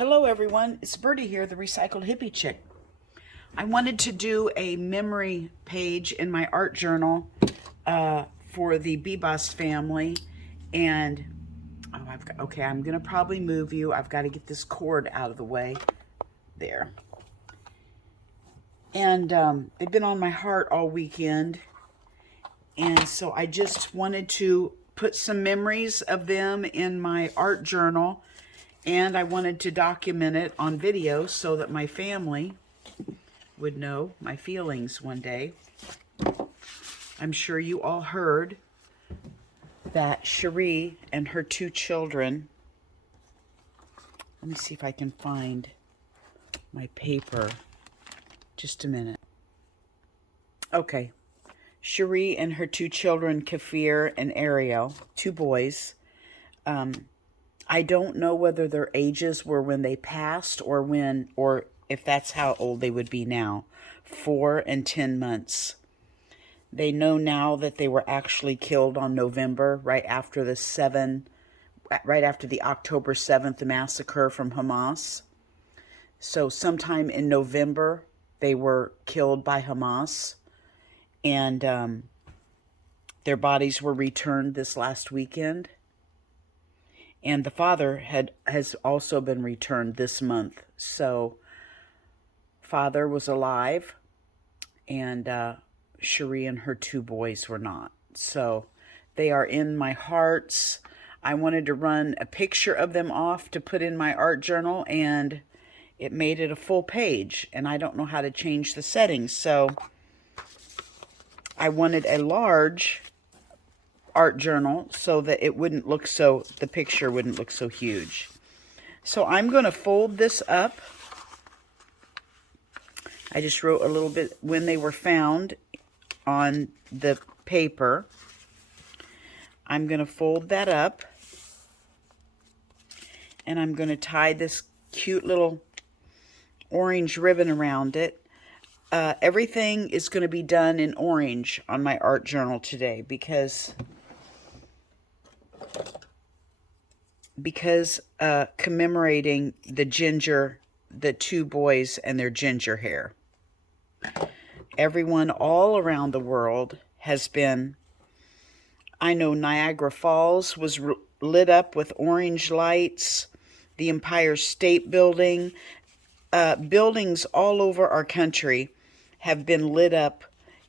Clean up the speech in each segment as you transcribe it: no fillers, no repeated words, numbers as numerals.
Hello everyone, it's Birdie here, the Recycled Hippie Chick. I wanted to do a memory page in my art journal for the Bibas family, and I'm gonna probably move you. I've got to get this cord out of the way. There. And they've been on my heart all weekend, and so I just wanted to put some memories of them in my art journal. And I wanted to document it on video so that my family would know my feelings one day. I'm sure you all heard that Cherie and her two children, let me see if I can find my paper. Just a minute. Okay. Cherie and her two children, Kafir and Ariel, two boys, I don't know whether their ages were when they passed or if that's how old they would be now. 4 and 10 months. They know now that they were actually killed on November, right after the October 7th massacre from Hamas. So sometime in November, they were killed by Hamas, and their bodies were returned this last weekend. And the father has also been returned this month. So father was alive, and Cherie and her two boys were not. So they are in my hearts. I wanted to run a picture of them off to put in my art journal, and it made it a full page, and I don't know how to change the settings. So I wanted a large art journal so that the picture wouldn't look so huge. So I'm going to fold this up. I just wrote a little bit when they were found on the paper. I'm going to fold that up, and I'm going to tie this cute little orange ribbon around it. Everything is going to be done in orange on my art journal today because commemorating the two boys and their ginger hair. Everyone all around the world has been, I know Niagara Falls was lit up with orange lights, the Empire State Building, buildings all over our country have been lit up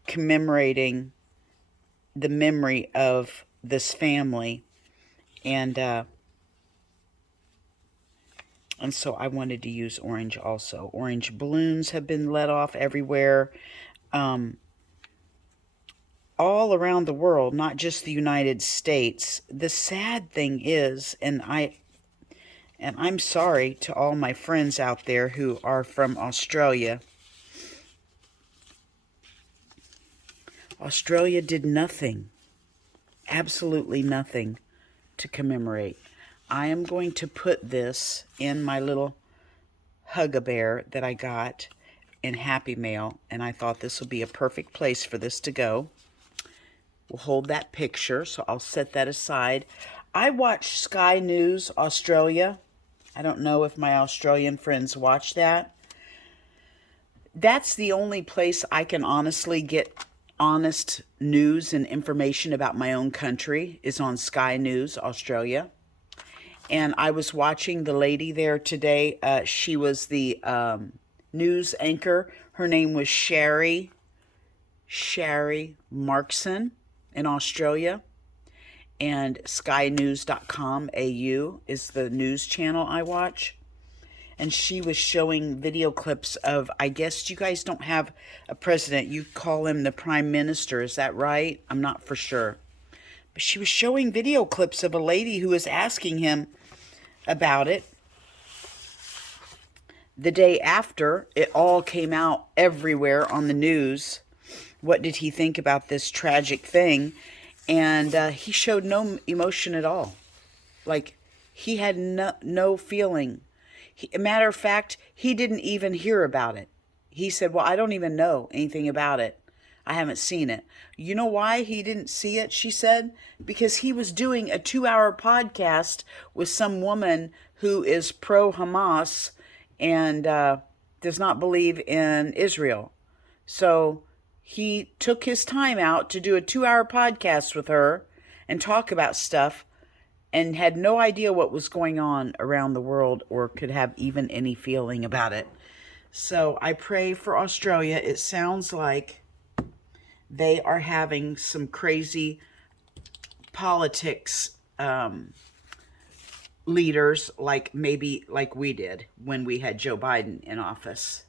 commemorating the memory of this family. And so I wanted to use orange also. Orange balloons have been let off everywhere, all around the world, not just the United States. The sad thing is, and I'm sorry to all my friends out there who are from Australia. Australia did nothing, absolutely nothing to commemorate. I am going to put this in my little Hug-A-Bear that I got in Happy Mail, and I thought this would be a perfect place for this to go. We'll hold that picture, so I'll set that aside. I watch Sky News Australia. I don't know if my Australian friends watch that. That's the only place I can honestly get honest news and information about my own country, is on Sky News Australia. And I was watching the lady there today. She was the news anchor. Her name was Sherry Markson in Australia. And skynews.com.au is the news channel I watch. And she was showing video clips of, I guess you guys don't have a president. You call him the prime minister. Is that right? I'm not for sure. But she was showing video clips of a lady who was asking him about it. The day after, it all came out everywhere on the news. What did he think about this tragic thing? And he showed no emotion at all. Like, he had no feeling. Matter of fact, he didn't even hear about it. He said, well, I don't even know anything about it. I haven't seen it. You know why he didn't see it, she said? Because he was doing a 2-hour podcast with some woman who is pro-Hamas and does not believe in Israel. So he took his time out to do a 2-hour podcast with her and talk about stuff, and had no idea what was going on around the world or could have even any feeling about it. So I pray for Australia. It sounds like they are having some crazy politics leaders, like maybe like we did when we had Joe Biden in office.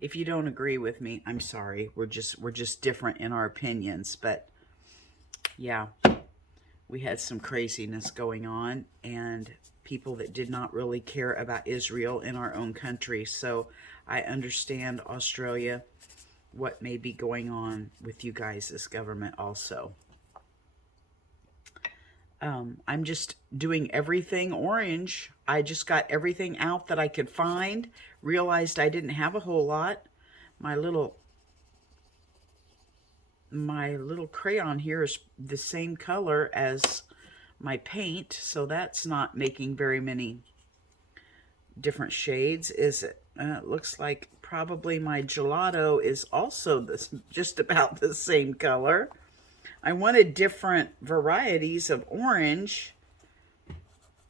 If you don't agree with me, I'm sorry. We're just different in our opinions, but yeah, we had some craziness going on and people that did not really care about Israel in our own country. So I understand, Australia, what may be going on with you guys' government also. I'm just doing everything orange. I just got everything out that I could find. Realized I didn't have a whole lot. My little crayon here is the same color as my paint, so that's not making very many different shades, is it? It looks like probably my gelato is also just about the same color. I wanted different varieties of orange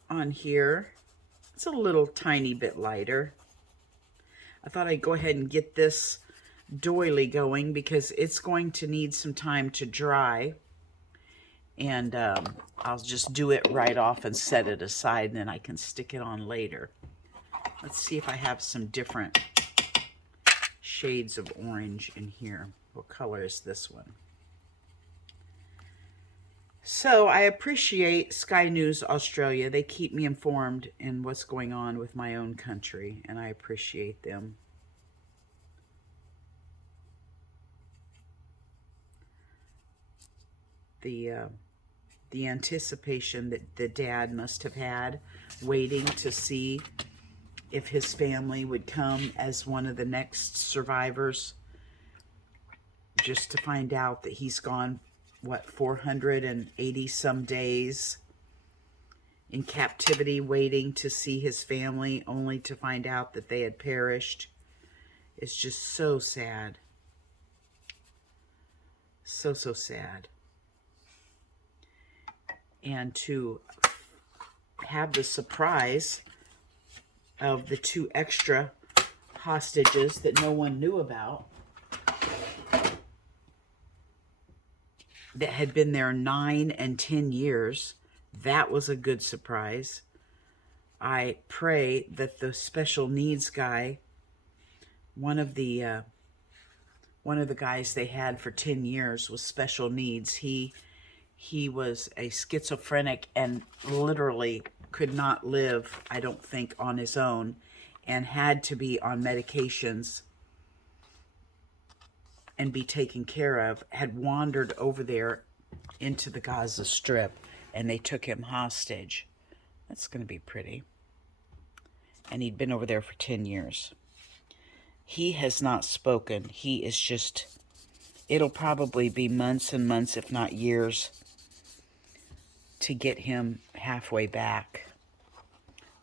on here. It's a little tiny bit lighter. I thought I'd go ahead and get this doily going because it's going to need some time to dry. And I'll just do it right off and set it aside, and then I can stick it on later. Let's see if I have some different shades of orange in here. What color is this one? So I appreciate Sky News Australia. They keep me informed in what's going on with my own country, and I appreciate them. The anticipation that the dad must have had, waiting to see if his family would come as one of the next survivors, just to find out that he's gone, what, 480 some days in captivity, waiting to see his family, only to find out that they had perished. It's just so sad. So sad. And to have the surprise of the 2 extra hostages that no one knew about, that had been there 9 and 10 years. That was a good surprise. I pray that the special needs guy, one of the guys they had for 10 years with special needs, he was a schizophrenic and literally could not live, I don't think, on his own, and had to be on medications and be taken care of, had wandered over there into the Gaza Strip, and they took him hostage. That's going to be pretty. And he'd been over there for 10 years. He has not spoken. He is just, it'll probably be months and months, if not years, to get him halfway back,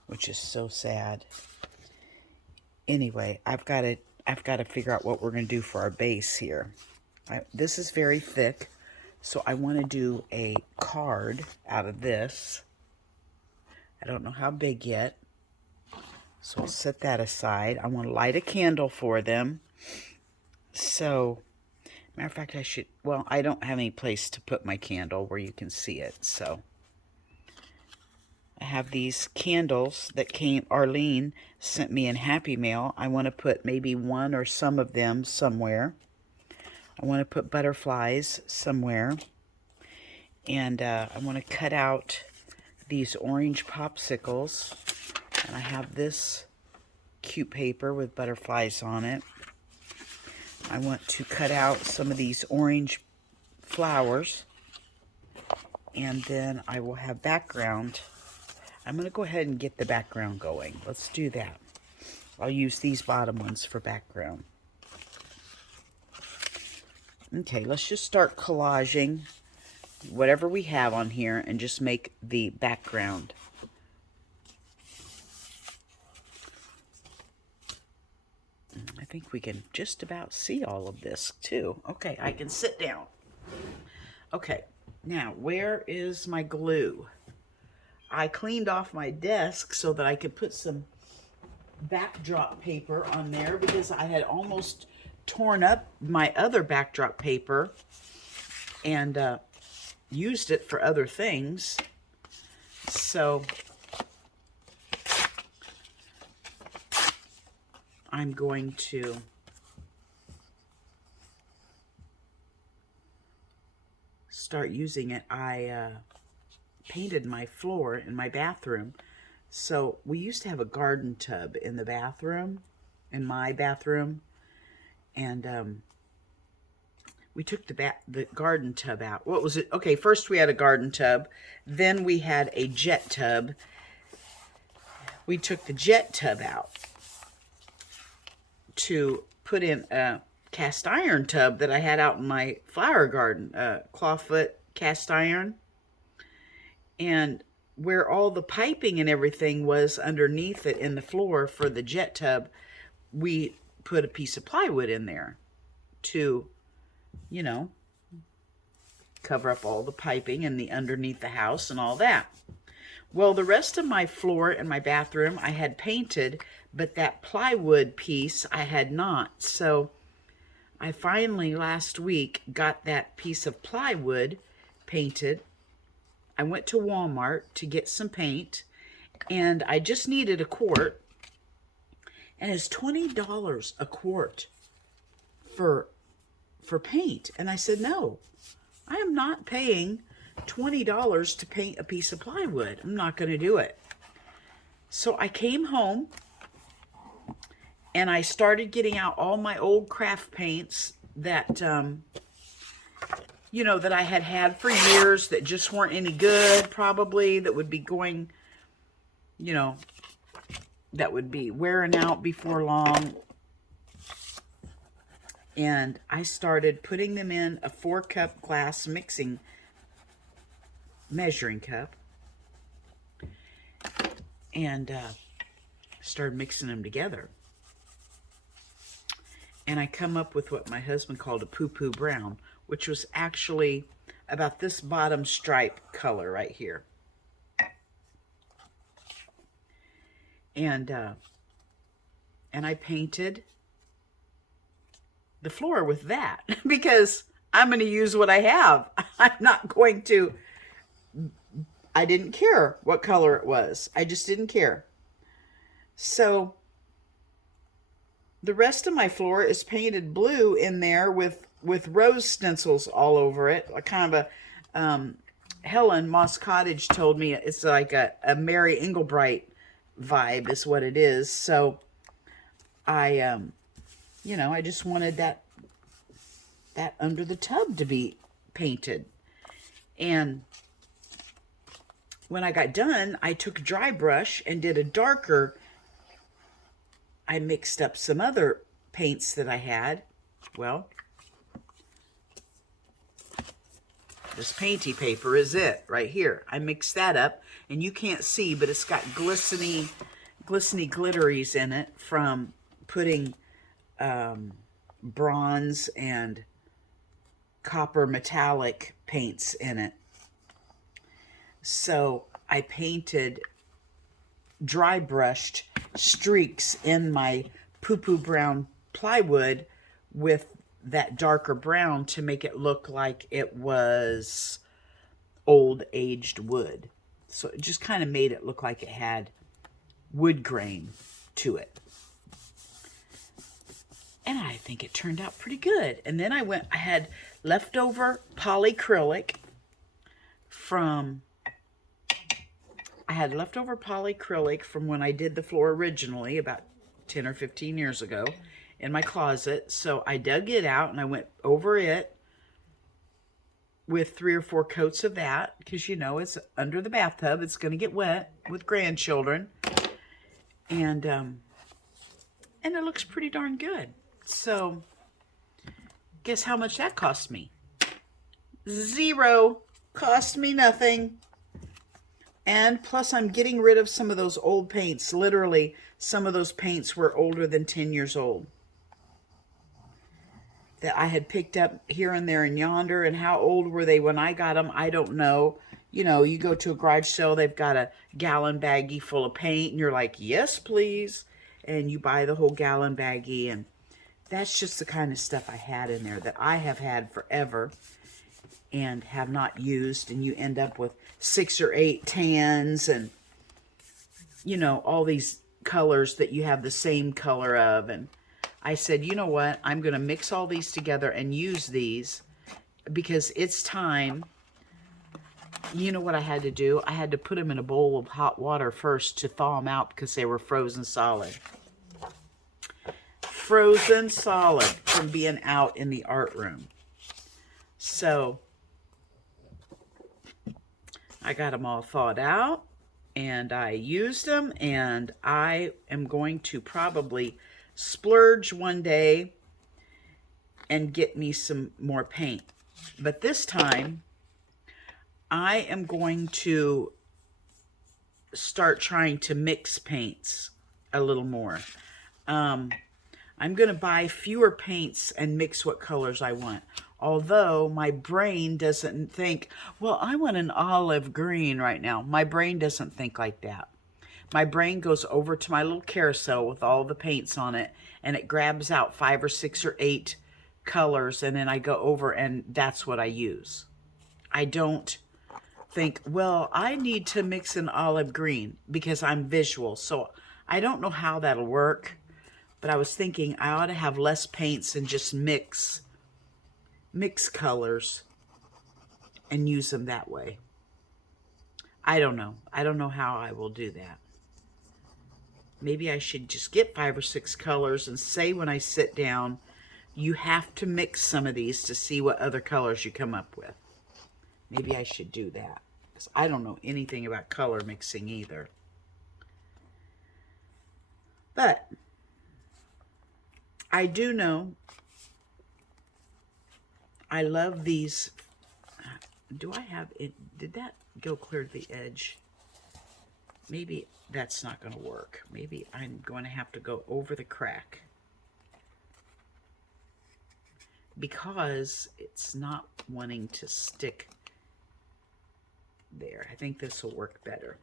which is so sad. Anyway, I've got to figure out what we're going to do for our base here. This is very thick, so I want to do a card out of this. I don't know how big yet, so I'll set that aside. I want to light a candle for them. So, matter of fact, I don't have any place to put my candle where you can see it, so I have these candles that Arlene sent me in Happy Mail. I want to put maybe one or some of them somewhere. I want to put butterflies somewhere. And I want to cut out these orange popsicles. And I have this cute paper with butterflies on it. I want to cut out some of these orange flowers. And then I will have background. I'm going to go ahead and get the background going. Let's do that. I'll use these bottom ones for background. Okay, let's just start collaging whatever we have on here and just make the background. I think we can just about see all of this too. Okay, I can sit down. Okay, now where is my glue? I cleaned off my desk so that I could put some backdrop paper on there because I had almost torn up my other backdrop paper and used it for other things. So I'm going to start using it. I painted my floor in my bathroom. So we used to have a garden tub in the bathroom, in my bathroom, and we took the garden tub out. What was it? Okay, first we had a garden tub, then we had a jet tub. We took the jet tub out to put in a cast iron tub that I had out in my flower garden, clawfoot cast iron. And where all the piping and everything was underneath it in the floor for the jet tub, we put a piece of plywood in there to, you know, cover up all the piping and the underneath the house and all that. Well, the rest of my floor in my bathroom I had painted, but that plywood piece I had not. So I finally last week got that piece of plywood painted. I went to Walmart to get some paint, and I just needed a quart, and it's $20 a quart for paint. And I said, no, I am not paying $20 to paint a piece of plywood. I'm not going to do it. So I came home, and I started getting out all my old craft paints that you know, that I had had for years that just weren't any good, probably, that would be going, you know, that would be wearing out before long. And I started putting them in a 4-cup glass measuring cup. And started mixing them together. And I come up with what my husband called a poo-poo brown, which was actually about this bottom stripe color right here. And I painted the floor with that because I'm going to use what I have. I'm not going to, I didn't care what color it was. I just didn't care. So the rest of my floor is painted blue in there with rose stencils all over it. A kind of a, Helen Moss Cottage told me it's like a Mary Englebright vibe is what it is. So I, you know, I just wanted that under the tub to be painted. And when I got done, I took a dry brush and did a darker. I mixed up some other paints that I had. Well, this painty paper is it right here. I mixed that up, and you can't see, but it's got glistery glitteries in it from putting bronze and copper metallic paints in it. So I painted dry brushed streaks in my poo-poo brown plywood with that darker brown to make it look like it was old aged wood. So it just kind of made it look like it had wood grain to it. And I think it turned out pretty good. And then I had leftover polyacrylic from when I did the floor originally about 10 or 15 years ago in my closet. So I dug it out and I went over it with 3 or 4 coats of that because, you know, it's under the bathtub. It's going to get wet with grandchildren. And it looks pretty darn good. So Guess how much that cost me? $0. Cost me nothing. And plus I'm getting rid of some of those old paints. Literally, some of those paints were older than 10 years old, that I had picked up here and there and yonder. And how old were they when I got them? I don't know. You know, you go to a garage sale, they've got a gallon baggie full of paint, and you're like, yes, please. And you buy the whole gallon baggie, and that's just the kind of stuff I had in there that I have had forever and have not used. And you end up with 6 or 8 tans and, you know, all these colors that you have the same color of. And I said, you know what? I'm going to mix all these together and use these because it's time. You know what I had to do? I had to put them in a bowl of hot water first to thaw them out because they were frozen solid. Frozen solid from being out in the art room. So I got them all thawed out and I used them, and I am going to probably splurge one day and get me some more paint. But this time I am going to start trying to mix paints a little more. I'm going to buy fewer paints and mix what colors I want. Although my brain doesn't think, well, I want an olive green right now. My brain doesn't think like that. My brain goes over to my little carousel with all the paints on it, and it grabs out 5 or 6 or 8 colors, and then I go over and that's what I use. I don't think, well, I need to mix an olive green because I'm visual. So I don't know how that'll work, but I was thinking I ought to have less paints and just mix colors and use them that way. I don't know. I don't know how I will do that. Maybe I should just get 5 or 6 colors and say when I sit down, you have to mix some of these to see what other colors you come up with. Maybe I should do that, because I don't know anything about color mixing either. But I do know I love these. Do I have it? Did that go clear to the edge? Maybe that's not going to work. Maybe I'm going to have to go over the crack because it's not wanting to stick there. I think this will work better.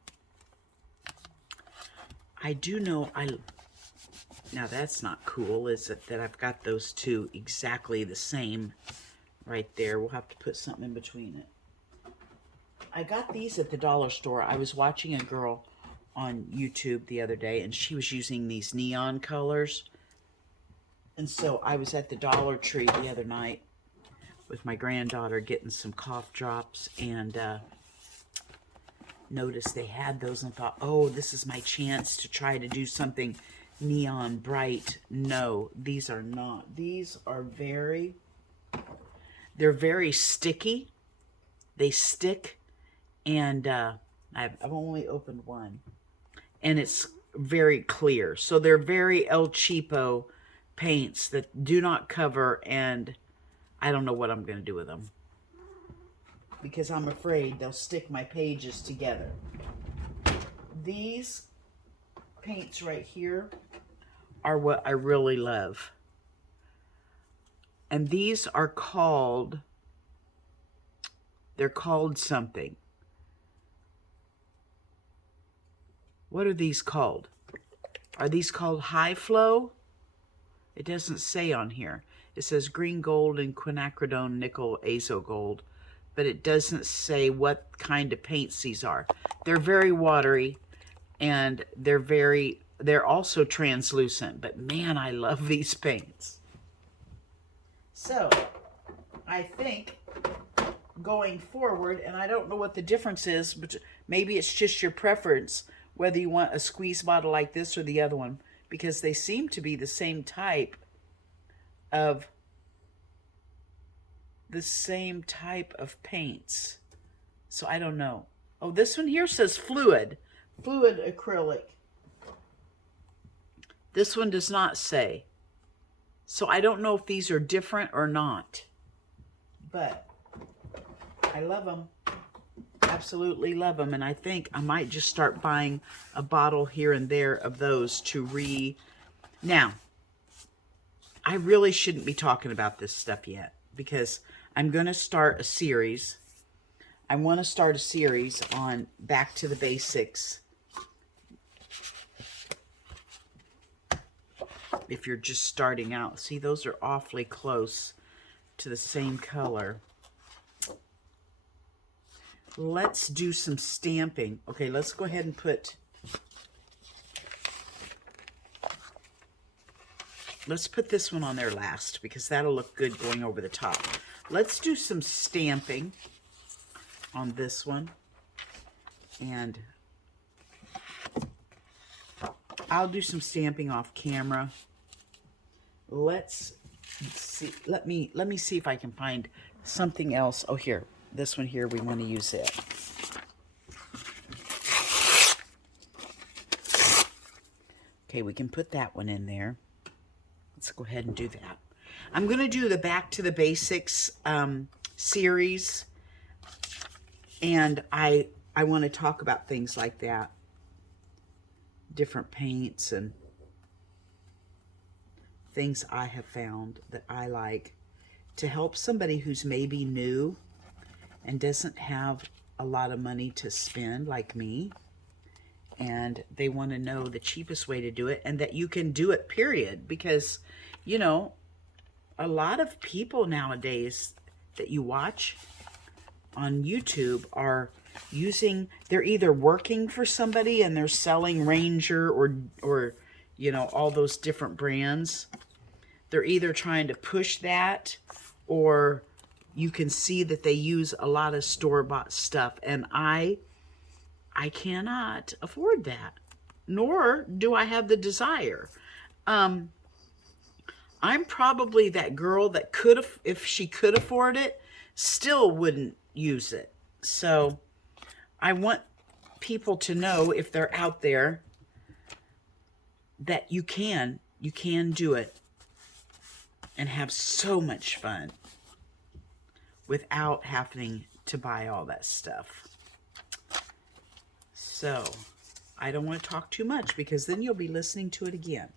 I do know now that's not cool, is it, that I've got those two exactly the same right there. We'll have to put something in between it. I got these at the dollar store. I was watching a girl on YouTube the other day, and she was using these neon colors. And so I was at the Dollar Tree the other night with my granddaughter getting some cough drops, and noticed they had those and thought, oh, this is my chance to try to do something neon bright. No, these are not. These are they're very sticky. They stick, and I've only opened one, and it's very clear. So they're very El Cheapo paints that do not cover, and I don't know what I'm going to do with them because I'm afraid they'll stick my pages together. These paints right here are what I really love. And these are called, they're called something. What are these called? Are these called high flow? It doesn't say on here. It says green gold and quinacridone nickel azo gold, but it doesn't say what kind of paints these are. They're very watery, and they're also translucent, but man, I love these paints. So I think going forward, and I don't know what the difference is, but maybe it's just your preference, whether you want a squeeze bottle like this or the other one, because they seem to be the same type of paints. So I don't know. Oh, this one here says fluid acrylic. This one does not say. So I don't know if these are different or not, but I love them. Absolutely love them. And I think I might just start buying a bottle here and there of those to Now, I really shouldn't be talking about this stuff yet because I'm going to start a series. I want to start a series on back to the basics. If you're just starting out. See, those are awfully close to the same color. Let's do some stamping. Okay, let's go ahead and let's put this one on there last because that'll look good going over the top. Let's do some stamping on this one. And I'll do some stamping off camera. Let's see. Let me see if I can find something else. Oh, here. This one here, we want to use it. Okay, we can put that one in there. Let's go ahead and do that. I'm going to do the Back to the Basics series. And I want to talk about things like that. Different paints and things I have found that I like to help somebody who's maybe new and doesn't have a lot of money to spend like me, and they want to know the cheapest way to do it and that you can do it, period. Because, you know, a lot of people nowadays that you watch on YouTube are they're either working for somebody and they're selling Ranger or you know, all those different brands. They're either trying to push that, or you can see that they use a lot of store-bought stuff, and I cannot afford that, nor do I have the desire. I'm probably that girl that could, if she could afford it, still wouldn't use it. So I want people to know, if they're out there, that you can do it and have so much fun without having to buy all that stuff. So I don't want to talk too much because then you'll be listening to it again.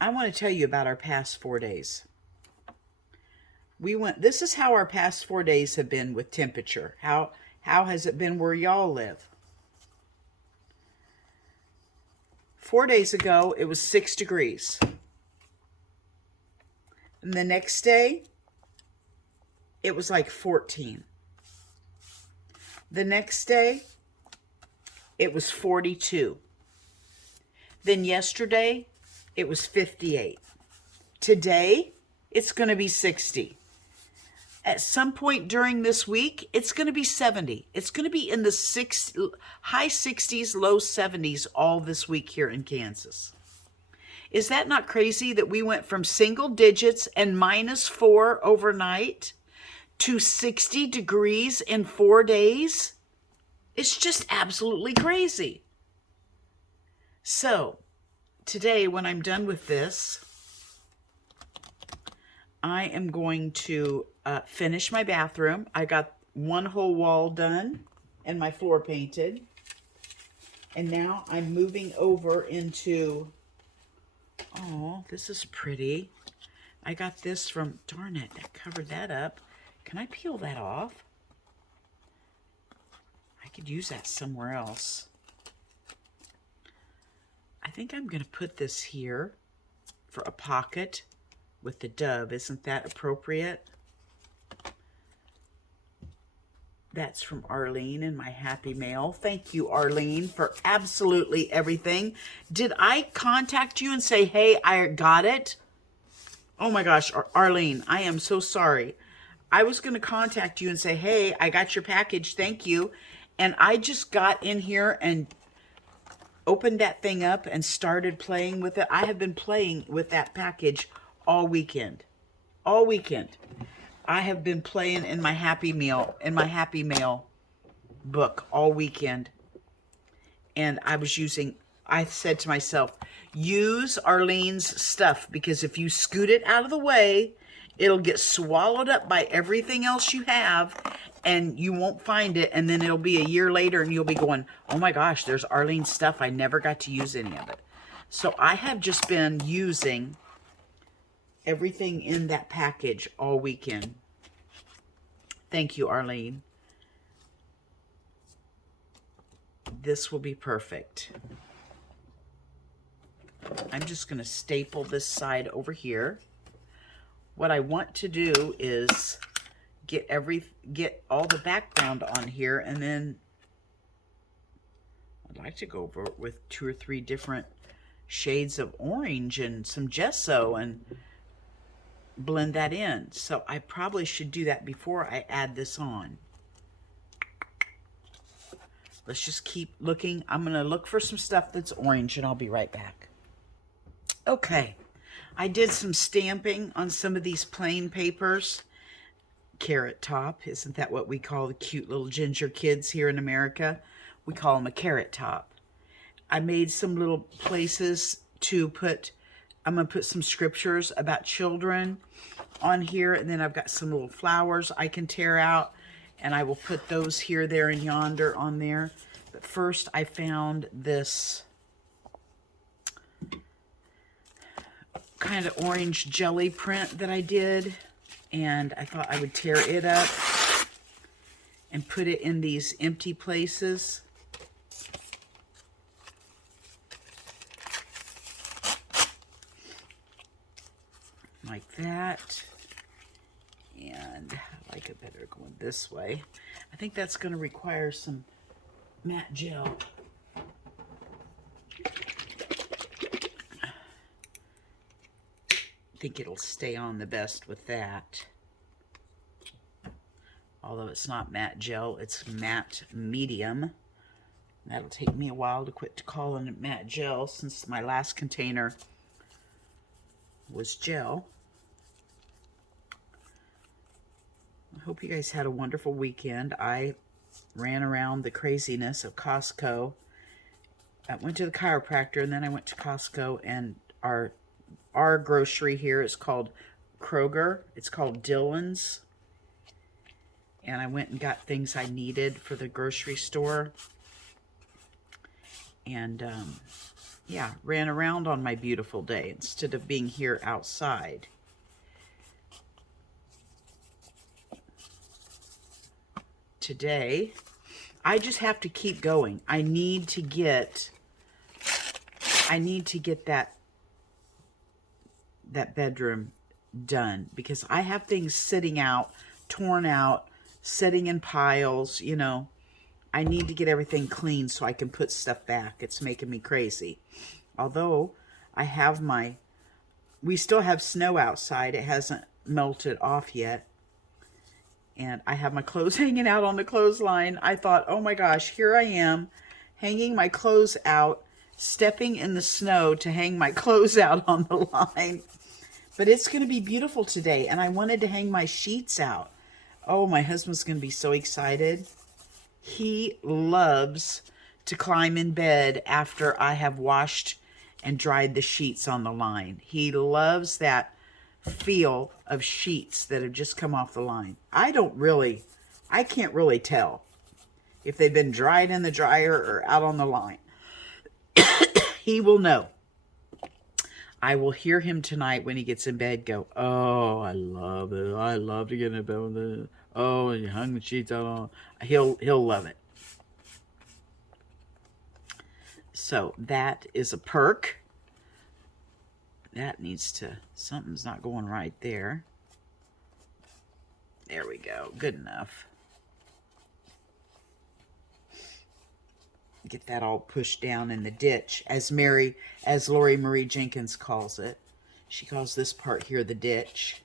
I want to tell you about our past 4 days. This is how our past 4 days have been with temperature. How has it been where y'all live? 4 days ago, it was 6 degrees. And the next day, it was like 14. The next day, it was 42. Then yesterday, it was 58. Today, it's going to be 60. At some point during this week, it's going to be 70. It's going to be in the high 60s, low 70s all this week here in Kansas. Is that not crazy that we went from single digits and -4 overnight to 60 degrees in 4 days? It's just absolutely crazy. So today, when I'm done with this, I am going to finish my bathroom. I got one whole wall done and my floor painted. And now I'm moving over into, oh, this is pretty. I got this from, darn it, that covered that up. Can I peel that off? I could use that somewhere else. I think I'm going to put this here for a pocket with the dove. Isn't that appropriate? That's from Arlene in my Happy Mail. Thank you, Arlene, for absolutely everything. Did I contact you and say, hey, I got it? Oh my gosh, Arlene, I am so sorry. I was going to contact you and say, hey, I got your package. Thank you. And I just got in here and opened that thing up and started playing with it. I have been playing with that package all weekend. All weekend. I have been playing in my Happy Mail book all weekend. And I was using I said to myself, use Arlene's stuff, because if you scoot it out of the way, it'll get swallowed up by everything else you have, and you won't find it, and then it'll be a year later, and you'll be going, oh my gosh, there's Arlene's stuff. I never got to use any of it. So I have just been using everything in that package all weekend. Thank you, Arlene. This will be perfect. I'm just going to staple this side over here. What I want to do is get all the background on here, and then I'd like to go over it with 2 or 3 different shades of orange and some gesso and blend that in. So I probably should do that before I add this on. Let's just keep looking. I'm going to look for some stuff that's orange, and I'll be right back. Okay, I did some stamping on some of these plain papers. Carrot top, isn't that what we call the cute little ginger kids here in America? We call them a carrot top. I made some little places to put, I'm going to put some scriptures about children on here, and then I've got some little flowers I can tear out, and I will put those here, there, and yonder on there. But first I found this kind of orange jelly print that I did, and I thought I would tear it up and put it in these empty places. Like that. And I like it better going this way. I think that's going to require some matte gel. I think it'll stay on the best with that. Although it's not matte gel, it's matte medium. That'll take me a while to quit calling it matte gel, since my last container was gel. I hope you guys had a wonderful weekend. I ran around the craziness of Costco. I went to the chiropractor, and then I went to Costco, and our grocery here is called Kroger. It's called Dillon's. And I went and got things I needed for the grocery store. And, yeah, ran around on my beautiful day instead of being here outside. Today, I just have to keep going. I need to get that bedroom done, because I have things sitting out, torn out, sitting in piles, you know. I need to get everything clean so I can put stuff back. It's making me crazy. Although we still have snow outside. It hasn't melted off yet. And I have my clothes hanging out on the clothesline. I thought, oh my gosh, here I am hanging my clothes out, stepping in the snow to hang my clothes out on the line. But it's going to be beautiful today, and I wanted to hang my sheets out. Oh, my husband's going to be so excited. He loves to climb in bed after I have washed and dried the sheets on the line. He loves that feel of sheets that have just come off the line. I can't really tell if they've been dried in the dryer or out on the line. He will know. I will hear him tonight when he gets in bed go, oh, I love it. I love to get in bed with it. Oh, and you hung the sheets out on. He'll love it. So that is a perk. That needs to, something's not going right there. There we go. Good enough. Get that all pushed down in the ditch, as Lori Marie Jenkins calls it. She calls this part here the ditch.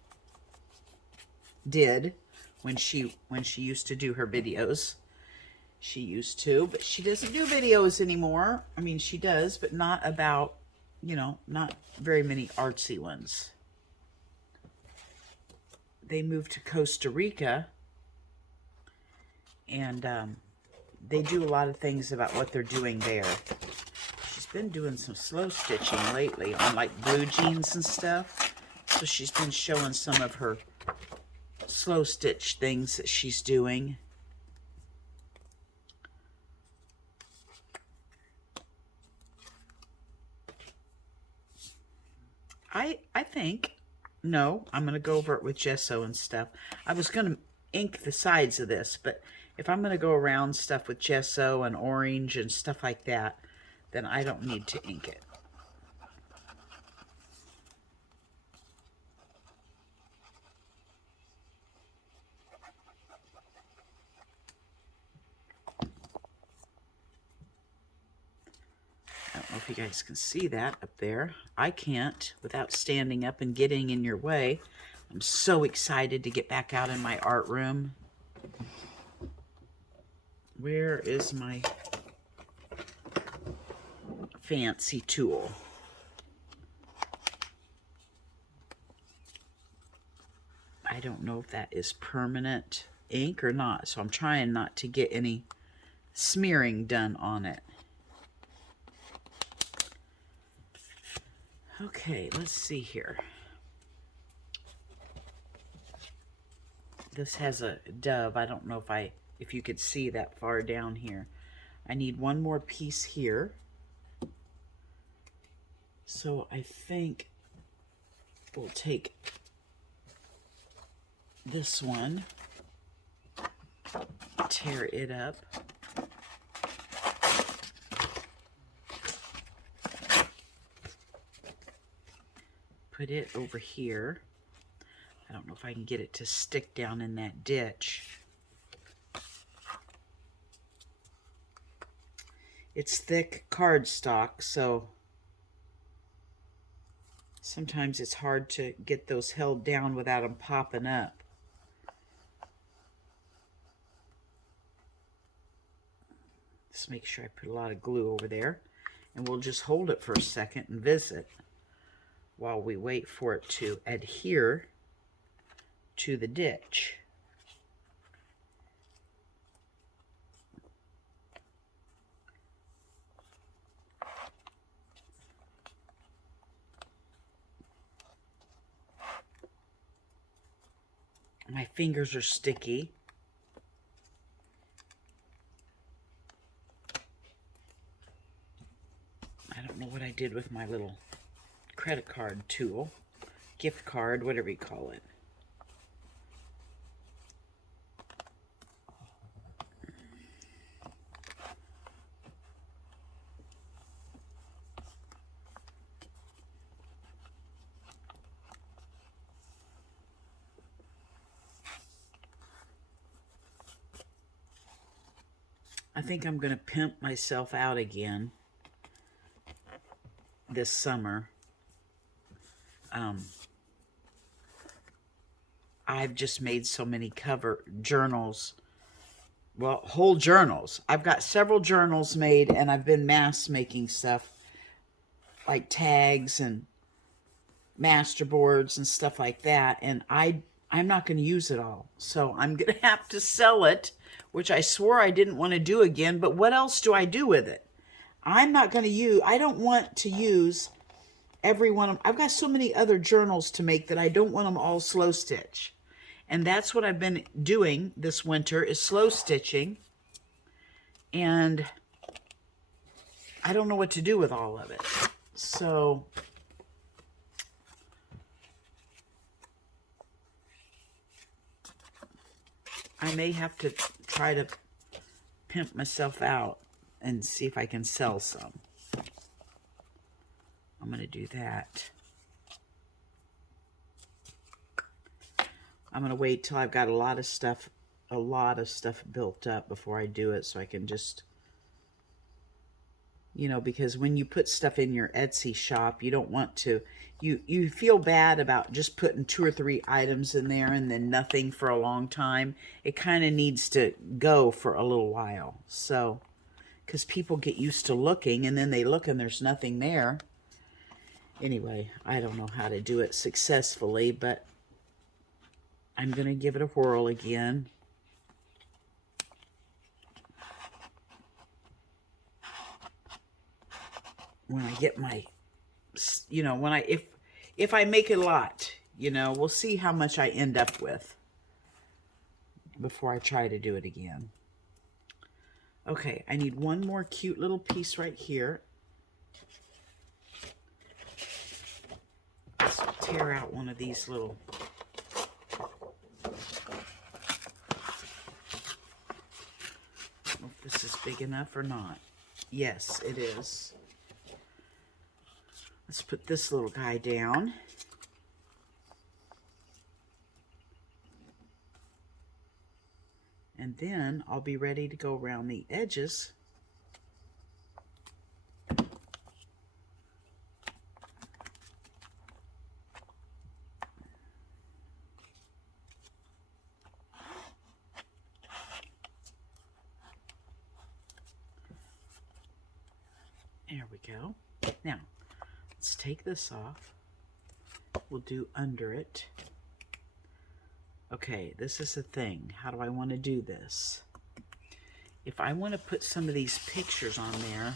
Did when she used to do her videos. She used to, but she doesn't do videos anymore. I mean, she does, but not about, you know, not very many artsy ones. They moved to Costa Rica, and they do a lot of things about what they're doing there. She's been doing some slow stitching lately on like blue jeans and stuff. So she's been showing some of her slow stitch things that she's doing. I think, no, I'm going to go over it with gesso and stuff. I was going to ink the sides of this, but if I'm going to go around stuff with gesso and orange and stuff like that, then I don't need to ink it. I don't know if you guys can see that up there. I can't without standing up and getting in your way. I'm so excited to get back out in my art room. Where is my fancy tool? I don't know if that is permanent ink or not, so I'm trying not to get any smearing done on it. Okay, let's see here. This has a dove. I don't know if you could see that far down here. I need one more piece here. So I think we'll take this one, tear it up. Put it over here. I don't know if I can get it to stick down in that ditch. It's thick cardstock, so sometimes it's hard to get those held down without them popping up. Just make sure I put a lot of glue over there, and we'll just hold it for a second and visit while we wait for it to adhere to the ditch. My fingers are sticky. I don't know what I did with my little credit card tool, gift card, whatever you call it. I think I'm going to pimp myself out again this summer. I've just made so many cover journals, well, whole journals. I've got several journals made, and I've been mass making stuff like tags and masterboards and stuff like that, and I'm not going to use it all. So I'm going to have to sell it, which I swore I didn't want to do again, but what else do I do with it? I don't want to use every one of them. I've got so many other journals to make that I don't want them all slow stitch. And that's what I've been doing this winter, is slow stitching. And I don't know what to do with all of it. So I may have to try to pimp myself out and see if I can sell some. I'm going to do that. I'm going to wait till I've got a lot of stuff built up before I do it, so I can just, because when you put stuff in your Etsy shop, you don't want to, you feel bad about just putting 2 or 3 items in there and then nothing for a long time. It kind of needs to go for a little while. So, because people get used to looking, and then they look and there's nothing there. Anyway, I don't know how to do it successfully, but I'm going to give it a whirl again. when I get my, you know, when I, if I make a lot, you know, we'll see how much I end up with before I try to do it again. Okay, I need one more cute little piece right here. Let's tear out one of these little, I don't know if this is big enough or not. Yes, it is. Let's put this little guy down. And then I'll be ready to go around the edges. There we go. Now, let's take this off. We'll do under it. Okay, this is the thing. How do I want to do this? If I want to put some of these pictures on there,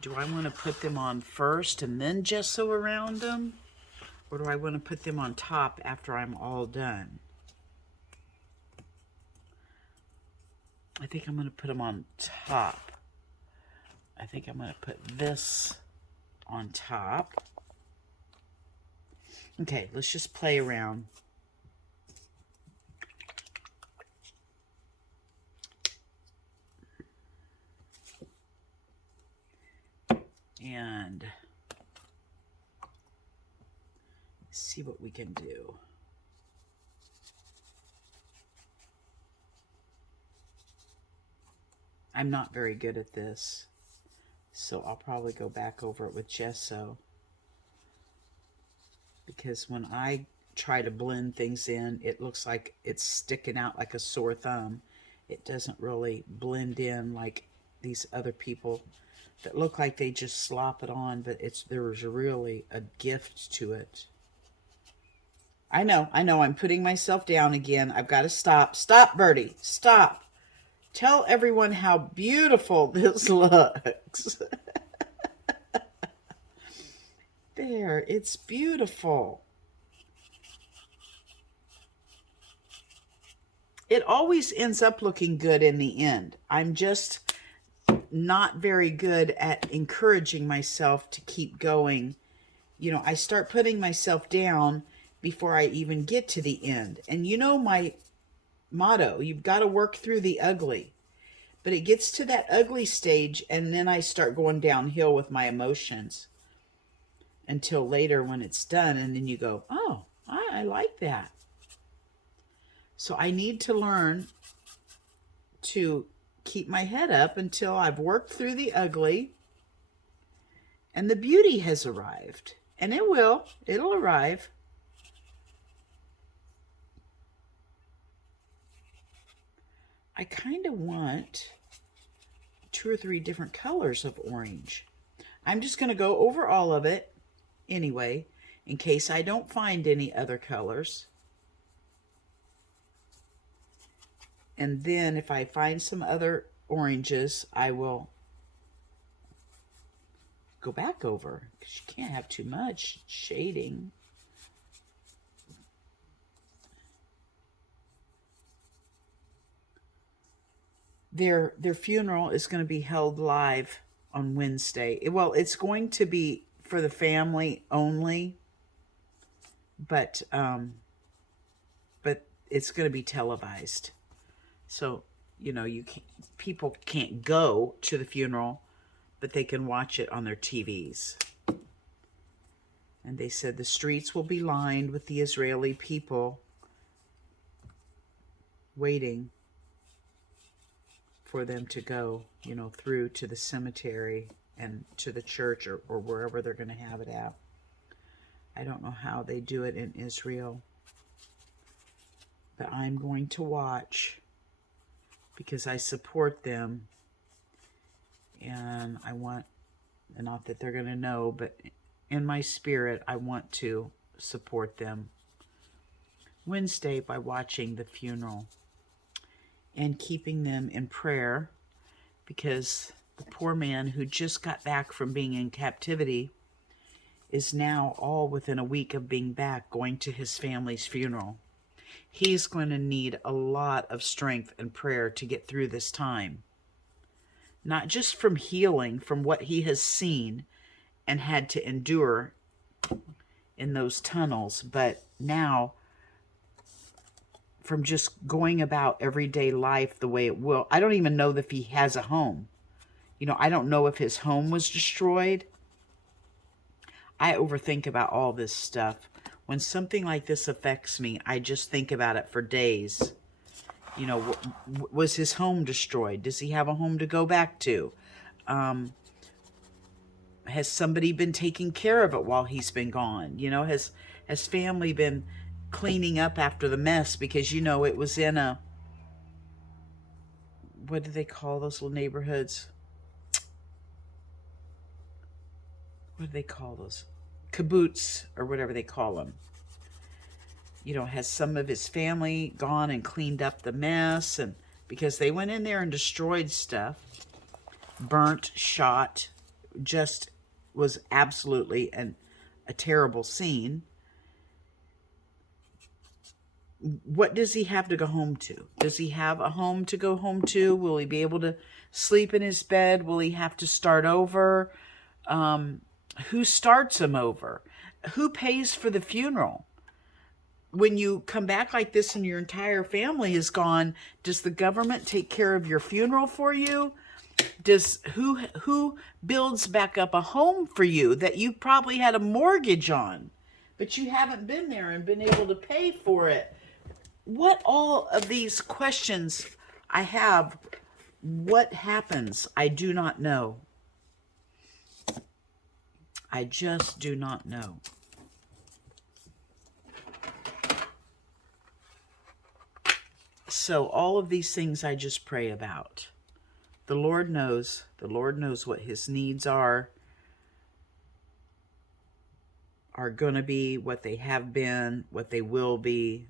do I want to put them on first and then gesso around them? Or do I want to put them on top after I'm all done? I think I'm going to put them on top. I think I'm going to put this on top. Okay, let's just play around. And see what we can do. I'm not very good at this, so I'll probably go back over it with gesso, because when I try to blend things in, it looks like it's sticking out like a sore thumb. It doesn't really blend in like these other people that look like they just slop it on, but there's really a gift to it. I know, I'm putting myself down again. I've got to stop. Stop, Birdie, stop. Tell everyone how beautiful this looks. There, it's beautiful. It always ends up looking good in the end. I'm just not very good at encouraging myself to keep going. You know, I start putting myself down before I even get to the end. And you know my motto, you've got to work through the ugly. But it gets to that ugly stage, and then I start going downhill with my emotions until later when it's done, and then you go, oh, I like that. So I need to learn to keep my head up until I've worked through the ugly and the beauty has arrived. And it'll arrive. I kind of want 2 or 3 different colors of orange. I'm just going to go over all of it anyway, in case I don't find any other colors. And then if I find some other oranges, I will go back over, because you can't have too much shading. Their funeral is going to be held live on Wednesday. Well, it's going to be for the family only, but it's going to be televised. So, you know, people can't go to the funeral, but they can watch it on their TVs. And they said the streets will be lined with the Israeli people waiting for them to go, you know, through to the cemetery and to the church or wherever they're going to have it at. I don't know how they do it in Israel, but I'm going to watch because I support them, and I want, and not that they're going to know, but in my spirit, I want to support them Wednesday by watching the funeral and keeping them in prayer, because the poor man who just got back from being in captivity is now all within a week of being back going to his family's funeral. He's going to need a lot of strength and prayer to get through this time. Not just from healing from what he has seen and had to endure in those tunnels, but now from just going about everyday life the way it will. I don't even know if he has a home. You know, I don't know if his home was destroyed. I overthink about all this stuff. When something like this affects me, I just think about it for days. You know, was his home destroyed? Does he have a home to go back to? Has somebody been taking care of it while he's been gone? You know, has family been cleaning up after the mess? Because, you know, it was in a, what do they call those little neighborhoods? What do they call those? Kibbutz, or whatever they call them. You know, has some of his family gone and cleaned up the mess? And because they went in there and destroyed stuff, burnt, shot, just was absolutely a terrible scene. What does he have to go home to? Does he have a home to go home to? Will he be able to sleep in his bed? Will he have to start over? Who starts him over? Who pays for the funeral? When you come back like this and your entire family is gone, does the government take care of your funeral for you? Does who builds back up a home for you that you probably had a mortgage on, but you haven't been there and been able to pay for it? What all of these questions I have, what happens? I do not know. I just do not know. So all of these things I just pray about. The Lord knows. The Lord knows what his needs are going to be, what they have been, what they will be.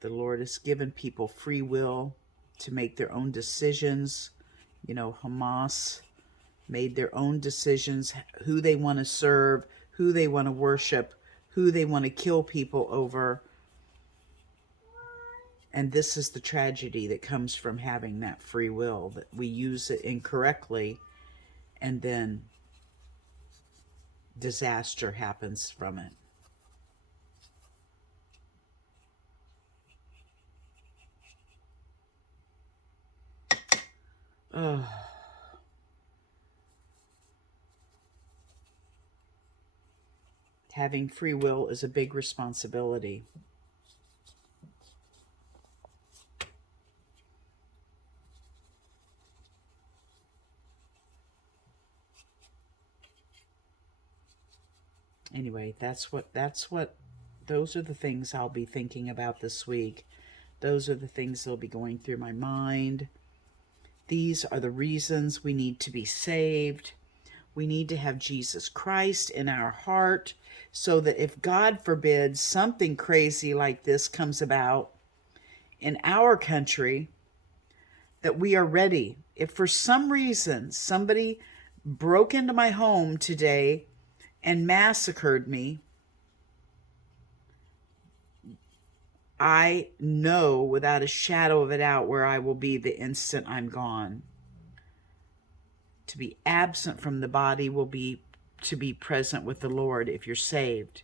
The Lord has given people free will to make their own decisions. You know, Hamas made their own decisions, who they want to serve, who they want to worship, who they want to kill people over. And this is the tragedy that comes from having that free will, that we use it incorrectly, and then disaster happens from it. Oh. Having free will is a big responsibility. Anyway, those are the things I'll be thinking about this week. Those are the things that'll be going through my mind. These are the reasons we need to be saved. We need to have Jesus Christ in our heart so that if God forbid something crazy like this comes about in our country, that we are ready. If for some reason somebody broke into my home today and massacred me, I know without a shadow of a doubt where I will be the instant I'm gone. To be absent from the body will be to be present with the Lord if you're saved.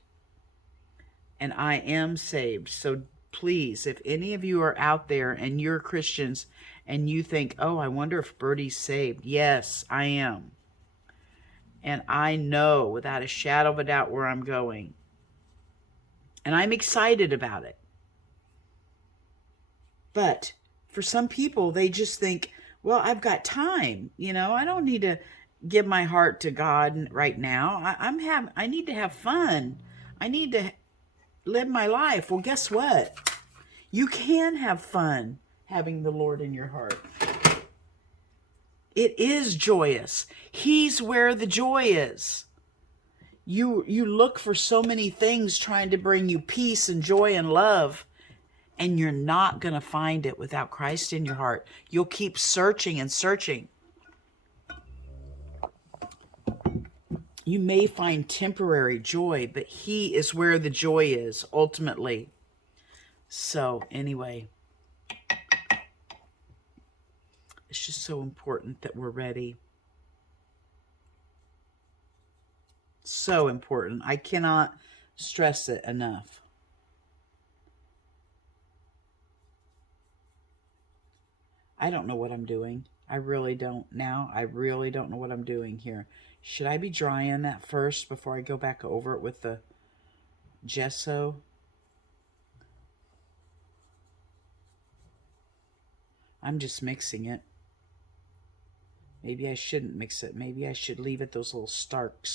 And I am saved. So please, if any of you are out there and you're Christians and you think, oh, I wonder if Bertie's saved. Yes, I am. And I know without a shadow of a doubt where I'm going. And I'm excited about it. But for some people, they just think, well, I've got time. You know, I don't need to give my heart to God right now. I need to have fun. I need to live my life. Well, guess what? You can have fun having the Lord in your heart. It is joyous. He's where the joy is. You look for so many things trying to bring you peace and joy and love, and you're not going to find it without Christ in your heart. You'll keep searching and searching. You may find temporary joy, but he is where the joy is ultimately. So anyway, it's just so important that we're ready. So important. I cannot stress it enough. I don't know what I'm doing. I really don't now. I really don't know what I'm doing here. Should I be drying that first before I go back over it with the gesso? I'm just mixing it. Maybe I shouldn't mix it. Maybe I should leave it those little stark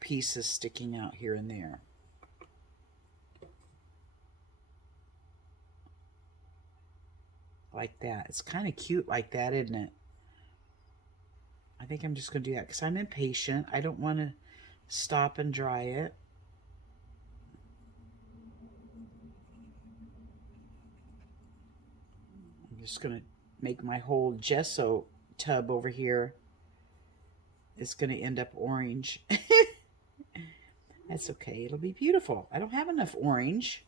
pieces sticking out here and there. Like that. It's kind of cute like that, isn't it? I think I'm just going to do that because I'm impatient. I don't want to stop and dry it. I'm just going to make my whole gesso tub over here. It's going to end up orange. That's okay. It'll be beautiful. I don't have enough orange.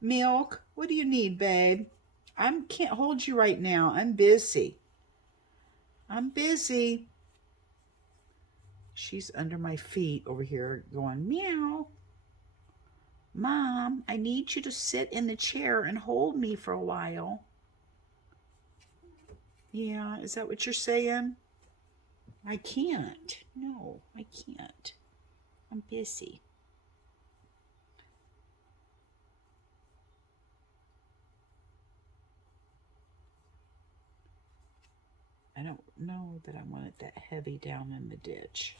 Milk, what do you need, babe? I can't hold you right now. I'm busy. I'm busy. She's under my feet over here going, meow. Mom, I need you to sit in the chair and hold me for a while. Yeah, is that what you're saying? I can't. No, I can't. I'm busy. I don't know that I want it that heavy down in the ditch.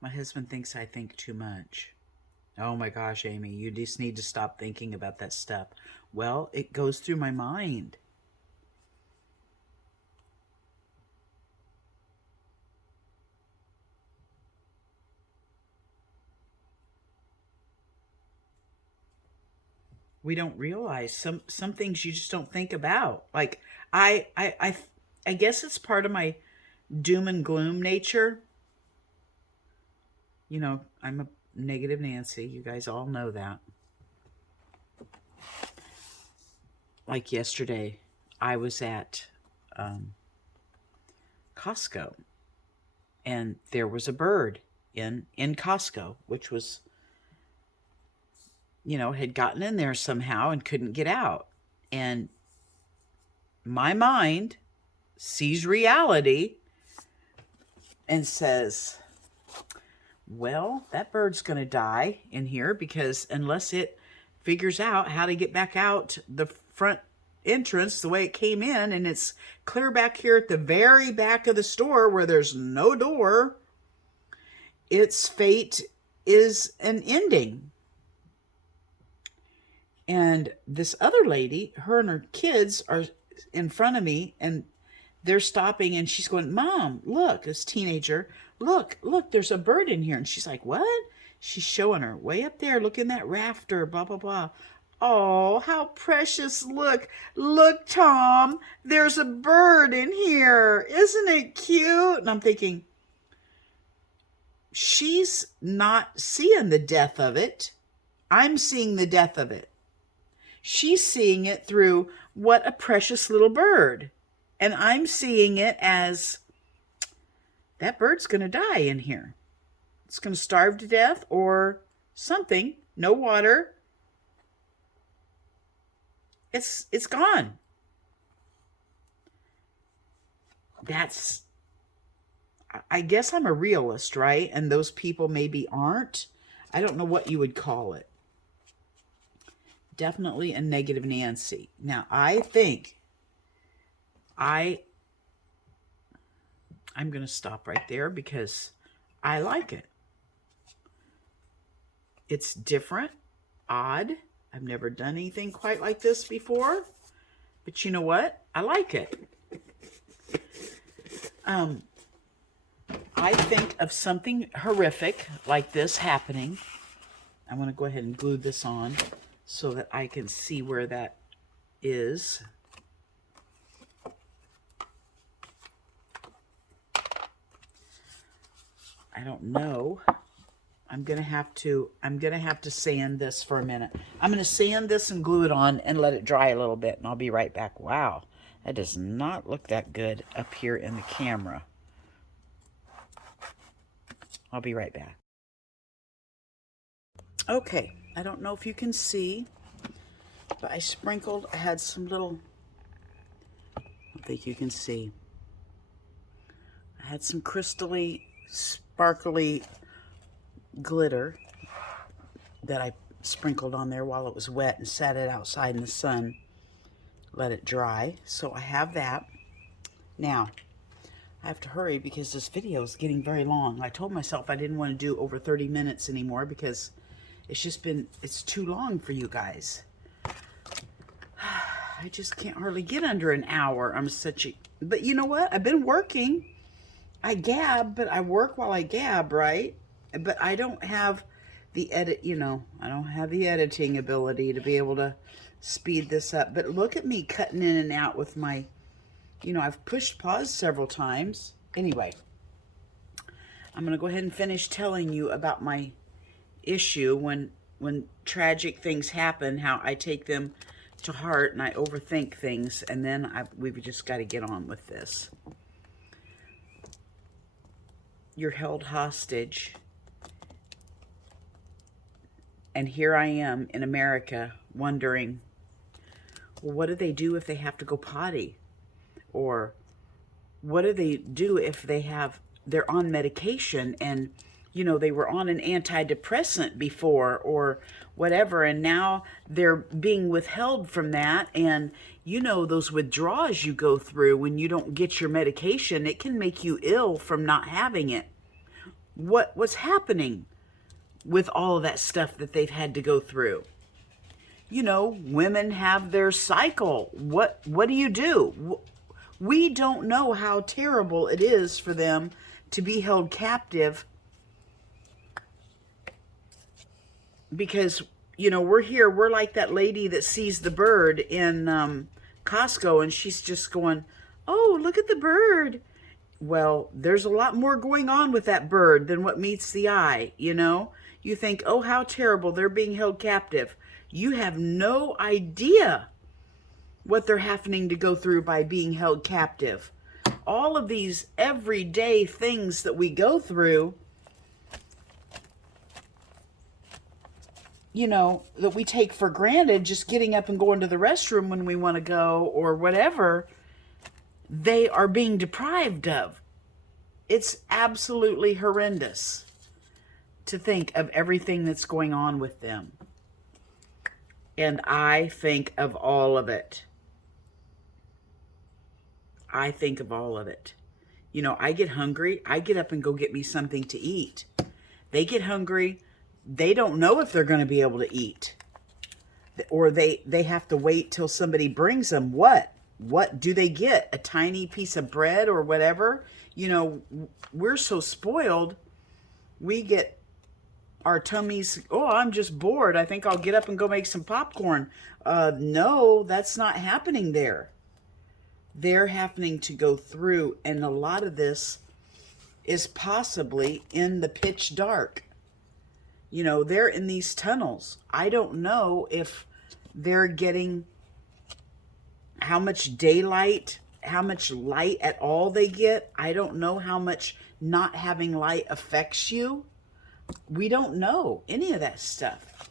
My husband thinks I think too much. Oh my gosh, Amy, you just need to stop thinking about that stuff. Well, it goes through my mind. We don't realize some things you just don't think about. Like I guess it's part of my doom and gloom nature. You know, I'm a negative Nancy. You guys all know that. Like yesterday, I was at Costco, and there was a bird in Costco, which was, you know, had gotten in there somehow and couldn't get out. And my mind sees reality and says, well, that bird's going to die in here because unless it figures out how to get back out the front entrance the way it came in, and it's clear back here at the very back of the store where there's no door, its fate is an ending. And this other lady, her and her kids are in front of me, and they're stopping, and she's going, Mom, look, this teenager, look, there's a bird in here. And she's like, what? She's showing her way up there. Look in that rafter, blah, blah, blah. Oh, how precious. Look, Tom, there's a bird in here. Isn't it cute? And I'm thinking, she's not seeing the death of it. I'm seeing the death of it. She's seeing it through what a precious little bird. And I'm seeing it as that bird's going to die in here. It's going to starve to death or something. No water. It's gone. that's, I guess I'm a realist, right? And those people maybe aren't. I don't know what you would call it. Definitely a negative Nancy. Now, I think I'm going to stop right there because I like it. It's different, odd. I've never done anything quite like this before. But you know what? I like it. I think of something horrific like this happening. I want to go ahead and glue this on so that I can see where that is. I don't know. I'm gonna have to sand this for a minute. I'm gonna sand this and glue it on and let it dry a little bit, and I'll be right back. Wow, that does not look that good up here in the camera. I'll be right back. Okay, I don't know if you can see, but I had some little, I don't think you can see. I had some crystally, sparkly glitter that I sprinkled on there while it was wet and sat it outside in the sun, let it dry. So I have that. Now, I have to hurry because this video is getting very long. I told myself I didn't want to do over 30 minutes anymore because it's too long for you guys. I just can't hardly get under an hour. But you know what? I've been working. I gab, but I work while I gab, right? But I don't have the I don't have the editing ability to be able to speed this up. But look at me cutting in and out with my, I've pushed pause several times. Anyway, I'm going to go ahead and finish telling you about my issue when tragic things happen, how I take them to heart and I overthink things, and then we've just got to get on with this. You're held hostage. And here I am in America wondering, well, what do they do if they have to go potty? Or what do they do if they're on medication and, they were on an antidepressant before or whatever, and now they're being withheld from that. And, those withdrawals you go through when you don't get your medication, it can make you ill from not having it. What's happening with all of that stuff that they've had to go through? Women have their cycle. What do you do? We don't know how terrible it is for them to be held captive because, we're like that lady that sees the bird in Costco and she's just going, oh, look at the bird. Well, there's a lot more going on with that bird than what meets the eye, You think, oh, how terrible, they're being held captive. You have no idea what they're having to go through by being held captive. All of these everyday things that we go through, that we take for granted, just getting up and going to the restroom when we want to go or whatever, they are being deprived of. It's absolutely horrendous to think of everything that's going on with them. And I think of all of it. I think of all of it. I get hungry. I get up and go get me something to eat. They get hungry. They don't know if they're going to be able to eat. Or they have to wait till somebody brings them. What do they get? A tiny piece of bread or whatever? We're so spoiled. We get our tummies, oh, I'm just bored. I think I'll get up and go make some popcorn. No, that's not happening there. They're having to go through, and a lot of this is possibly in the pitch dark. They're in these tunnels. I don't know if they're getting how much daylight, how much light at all they get. I don't know how much not having light affects you. We don't know any of that stuff.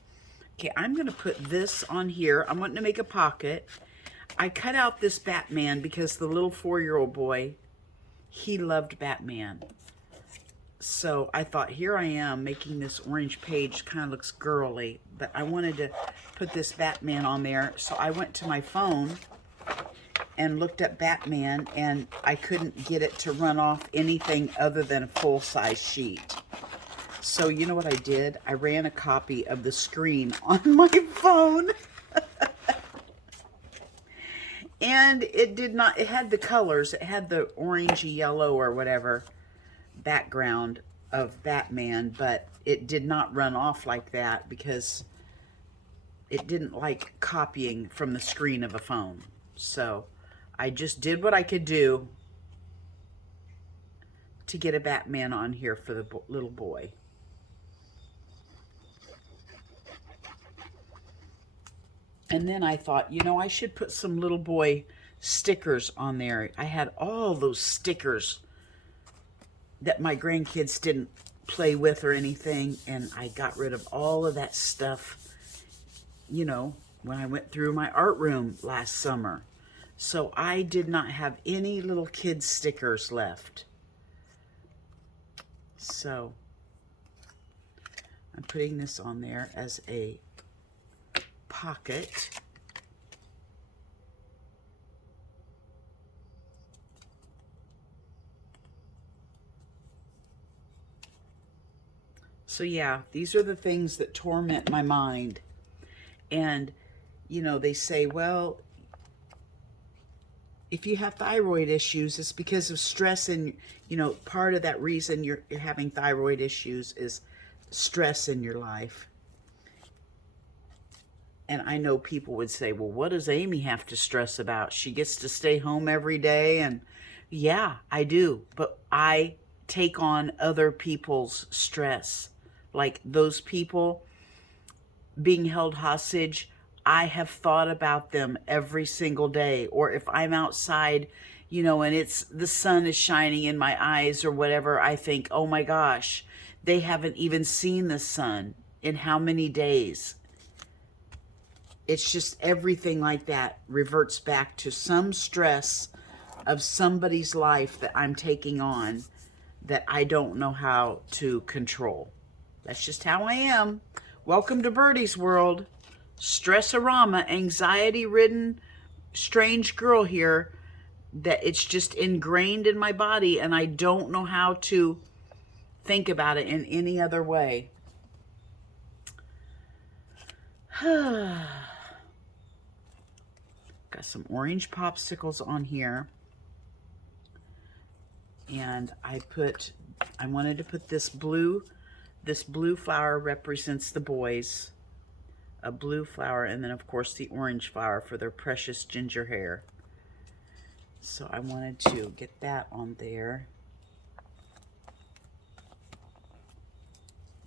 Okay, I'm going to put this on here. I'm wanting to make a pocket. I cut out this Batman because the little 4-year-old boy he loved Batman. So I thought, here I am making this orange page, kind of looks girly, but I wanted to put this Batman on there. So I went to my phone and looked up Batman, and I couldn't get it to run off anything other than a full-size sheet. So you know what I did? I ran a copy of the screen on my phone. And it did not, it had the colors, it had the orangey yellow or whatever background of Batman, but it did not run off like that because it didn't like copying from the screen of a phone. So I just did what I could do to get a Batman on here for the little boy. And then I thought, you know, I should put some little boy stickers on there. I had all those stickers that my grandkids didn't play with or anything, and I got rid of all of that stuff, you know, when I went through my art room last summer. So I did not have any little kid stickers left. So I'm putting this on there as a pocket. So yeah, these are the things that torment my mind. And, you know, they say, well, if you have thyroid issues, it's because of stress. And, you know, part of that reason you're having thyroid issues is stress in your life. And I know people would say, well, what does Amy have to stress about? She gets to stay home every day. And yeah, I do. But I take on other people's stress. Like those people being held hostage, I have thought about them every single day. Or if I'm outside, you know, and the sun is shining in my eyes or whatever, I think, oh my gosh, they haven't even seen the sun in how many days? It's just everything like that reverts back to some stress of somebody's life that I'm taking on that I don't know how to control. That's just how I am. Welcome to Birdie's world. Stress-orama, anxiety-ridden, strange girl here that it's just ingrained in my body and I don't know how to think about it in any other way. Got some orange popsicles on here. And I wanted to put this blue flower represents the boys. A blue flower, and then of course the orange flower for their precious ginger hair. So I wanted to get that on there.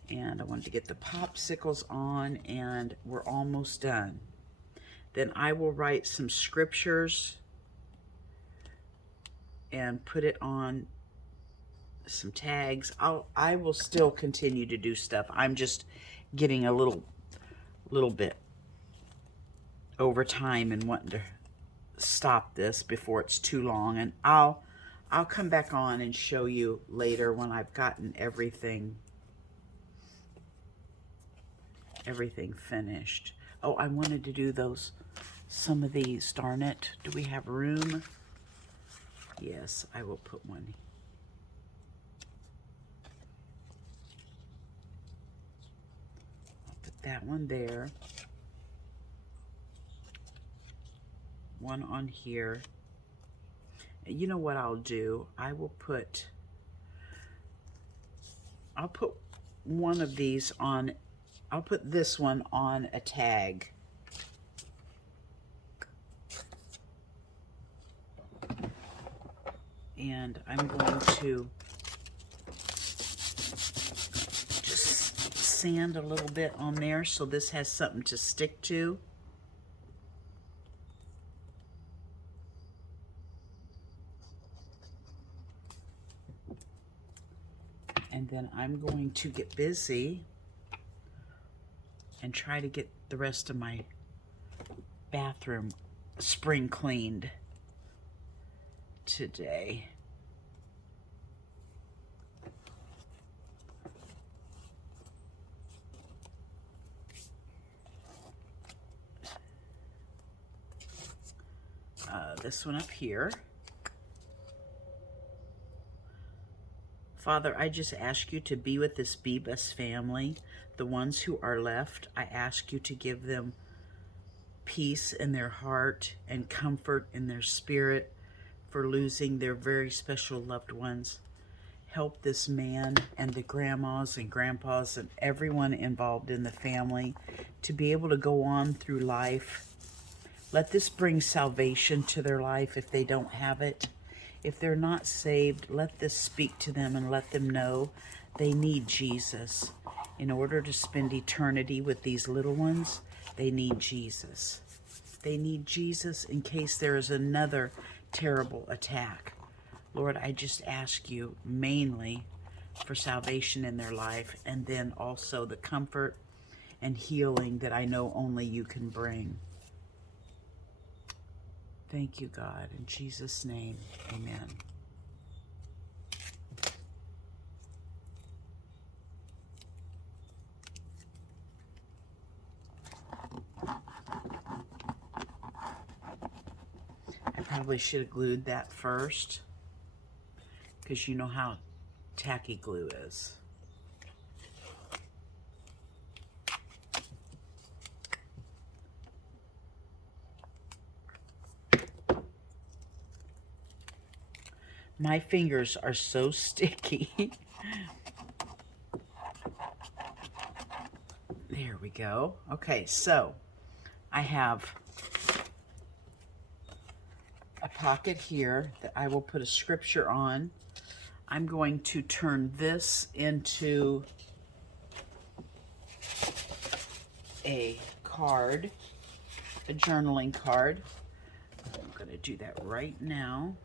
And I wanted to get the popsicles on, and we're almost done. Then I will write some scriptures and put it on some tags. I will still continue to do stuff. I'm just getting a little bit over time and wanting to stop this before it's too long. And I'll come back on and show you later when I've gotten everything finished. Oh, I wanted to do some of these, darn it. Do we have room? Yes, I will put one. I'll put that one there. One on here. You know what I'll do? I'll put one of these on, I'll put this one on a tag. And I'm going to just sand a little bit on there so this has something to stick to. And then I'm going to get busy and try to get the rest of my bathroom spring cleaned today. this one up here. Father, I just ask you to be with this Bibas family, the ones who are left. I ask you to give them peace in their heart and comfort in their spirit for losing their very special loved ones. Help this man and the grandmas and grandpas and everyone involved in the family to be able to go on through life. Let this bring salvation to their life if they don't have it. If they're not saved, let this speak to them and let them know they need Jesus. In order to spend eternity with these little ones, they need Jesus. They need Jesus in case there is another terrible attack. Lord, I just ask you mainly for salvation in their life, and then also the comfort and healing that I know only you can bring. Thank you, God. In Jesus' name, amen. I probably should have glued that first, because you know how tacky glue is. My fingers are so sticky. There we go. Okay, so I have a pocket here that I will put a scripture on. I'm going to turn this into a card, a journaling card. I'm going to do that right now.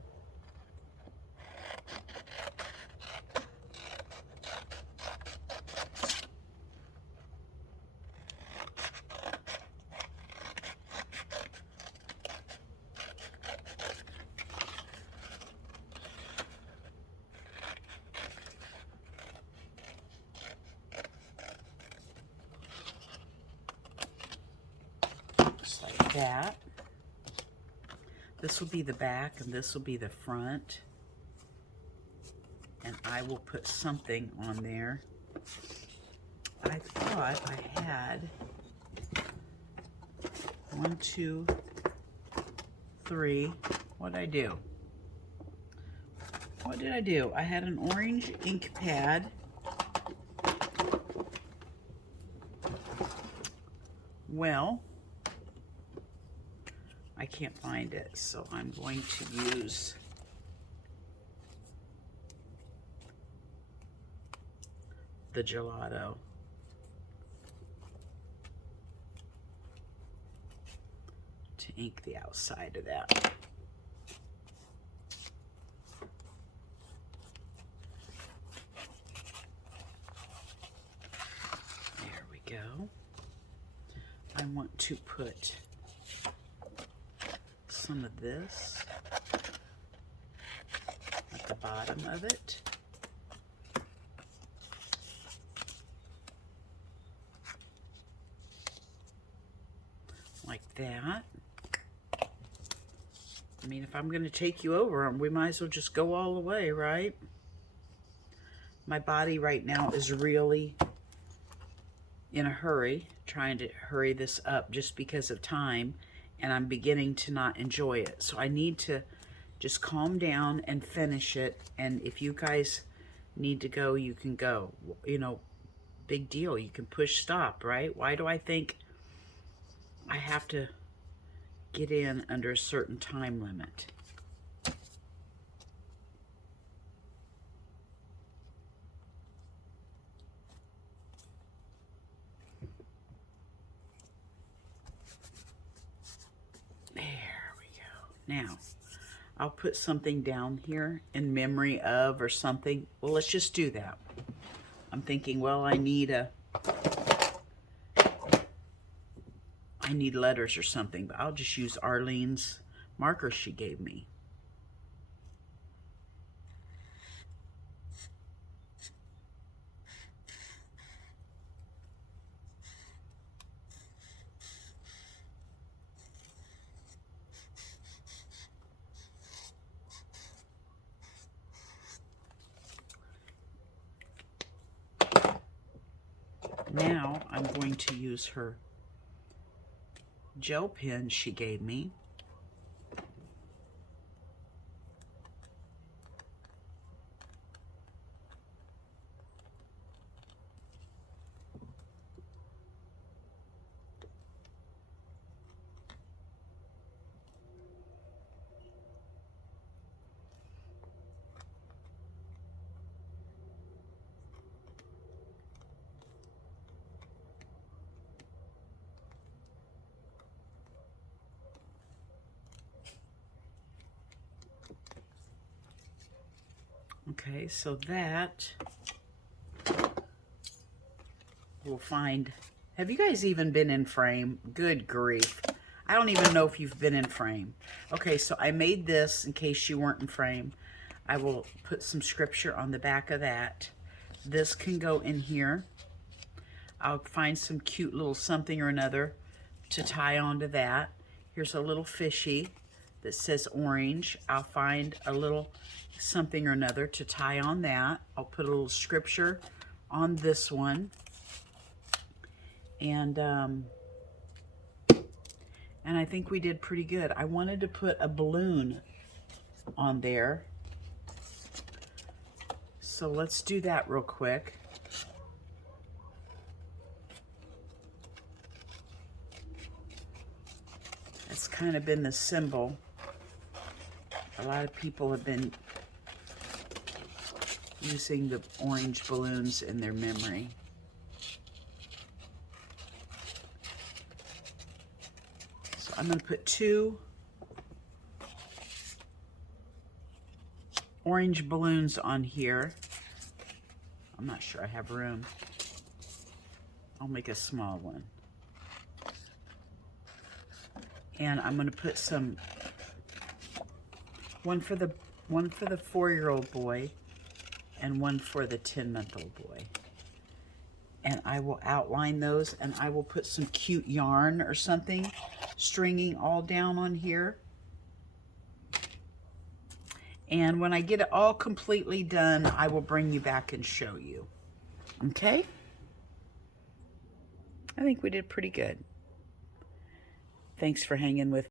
Just like that. This will be the back and this will be the front. And I will put something on there. I thought I had 1, 2, 3. What did I do? What did I do? I had an orange ink pad. Well, I can't find it, so I'm going to use the gelato. To ink the outside of that. There we go. I want to put some of this at the bottom of it. Like that. I mean, if I'm going to take you over, we might as well just go all the way, right? My body right now is really in a hurry, trying to hurry this up just because of time, and I'm beginning to not enjoy it. So I need to just calm down and finish it, and if you guys need to go, you can go. You know, big deal. You can push stop, right? Why do I think I have to get in under a certain time limit? There we go. Now, I'll put something down here in memory of or something. Well, let's just do that. I'm thinking, well, I need letters or something, but I'll just use Arlene's marker she gave me. Now I'm going to use her gel pen she gave me. Okay, so that we'll find. Have you guys even been in frame? Good grief. I don't even know if you've been in frame. Okay, so I made this in case you weren't in frame. I will put some scripture on the back of that. This can go in here. I'll find some cute little something or another to tie onto that. Here's a little fishy that says orange. I'll find a little something or another to tie on that. I'll put a little scripture on this one. And I think we did pretty good. I wanted to put a balloon on there. So let's do that real quick. It's kind of been the symbol. A lot of people have been using the orange balloons in their memory. So I'm going to put 2 orange balloons on here. I'm not sure I have room. I'll make a small one. And I'm going to put some, one for the 4-year-old boy and one for the 10-month-old boy. And I will outline those, and I will put some cute yarn or something stringing all down on here. And when I get it all completely done, I will bring you back and show you. Okay? I think we did pretty good. Thanks for hanging with me.